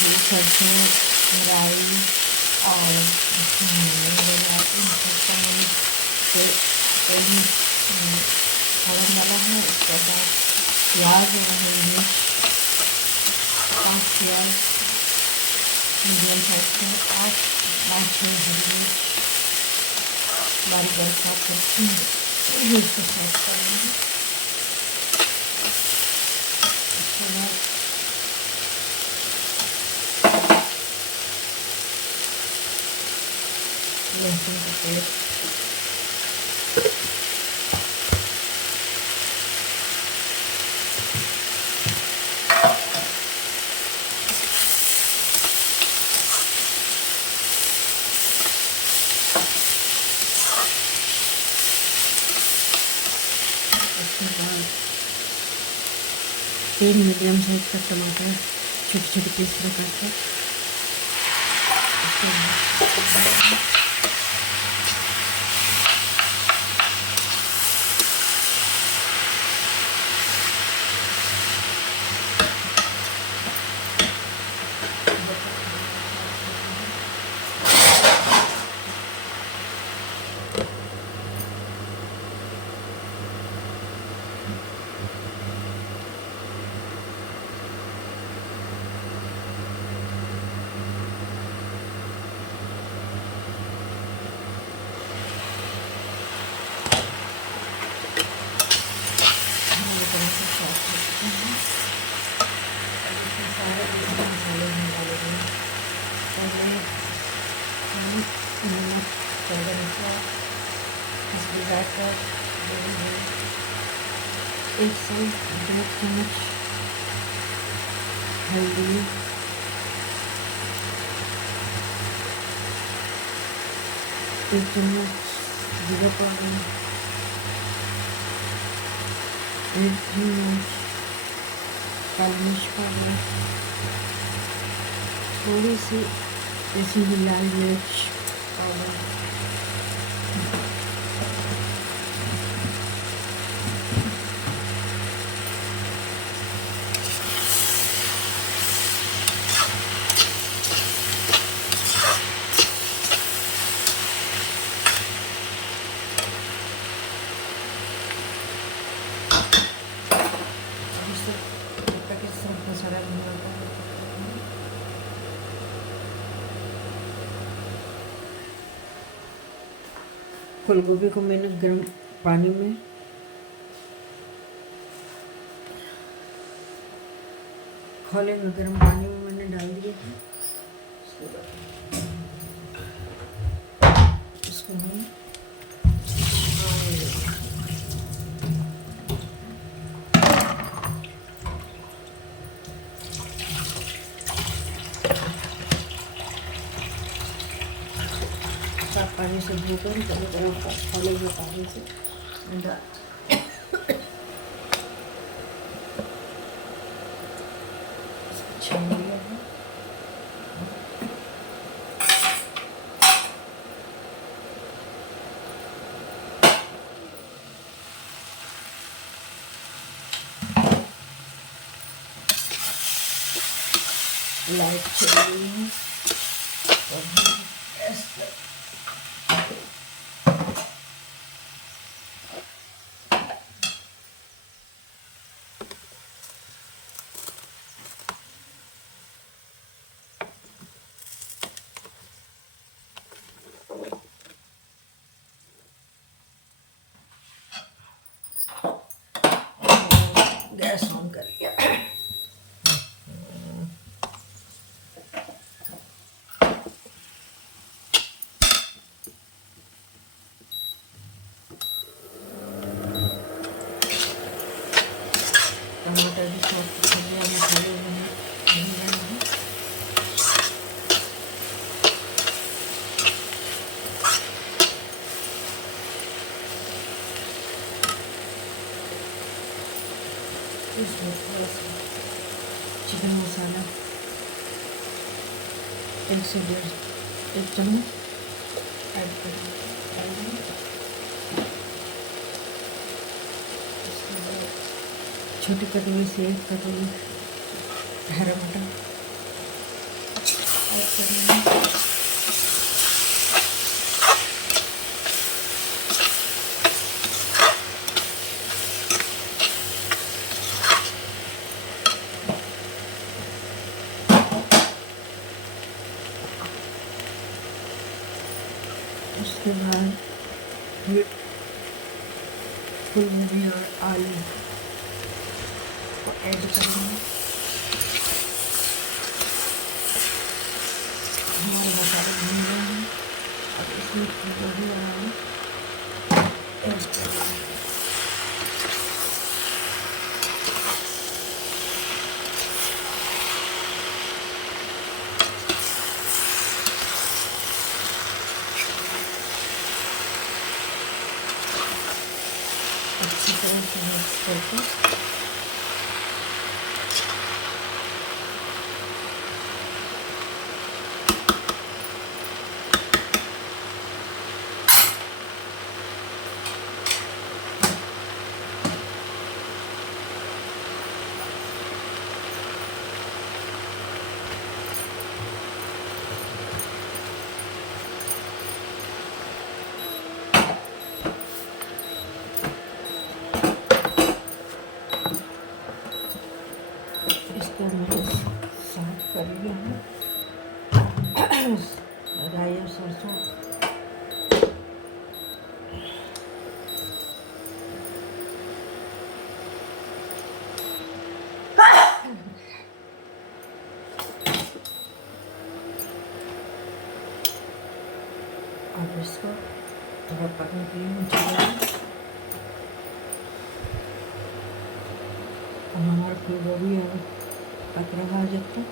फिर सरसों, राई और तेल में फोड़न डाला है। उसके बाद प्याज और हरी मिर्च, 5 प्याज मीडियम साइज के, 8 5 हरी मिर्च बारीक बारीक काट करके इसको साइड कर लेंगे। उसके बाद लहसुन का पेस्ट, उसके बाद 3 मीडियम साइज का टमाटर छोटे छोटे पीस में काट कर, एक से 2 चम्मच हल्दी, 1 चम्मच जीरा पाउडर, 1 चम्मच काली मिर्च पाउडर, थोड़ी सी जैसी लाल मिर्च पाउडर, मसाला भुना होता है। फूल गोभी को मैंने गर्म पानी में खोले में गर्म पानी में मैंने डाल दिया है। इसको हम साफ पानी से धोकर गर्म खोले में पानी से डाल छान लिया है। लाइट चल रही है और गैस पर गैस ऑन कर लिया। टमाटर भी सॉफ्ट कर लिया, मसाले भून रहे हैं। इसमें थोड़ा सा चिकन मसाला 1 से 1.5 चम्मच ऐड कर देंगे। छोटी कटोरी से 1 कटोरी हरा मटर, ऐड करेंगे। उसके बाद फिर फूलगोभी और आलू को ऐड करेंगे। हमारे मसाले भून गए हैं। अब इसमें फूलगोभी और आलू ऐड करेंगे। अच्छी तरह से मिक्स करके इसको मैंने साफ कर लिया है। राई और सरसों अब इसको थोड़ा पकने के लिए मुझे हमारा फूलगोभी और पक रहा है जब तक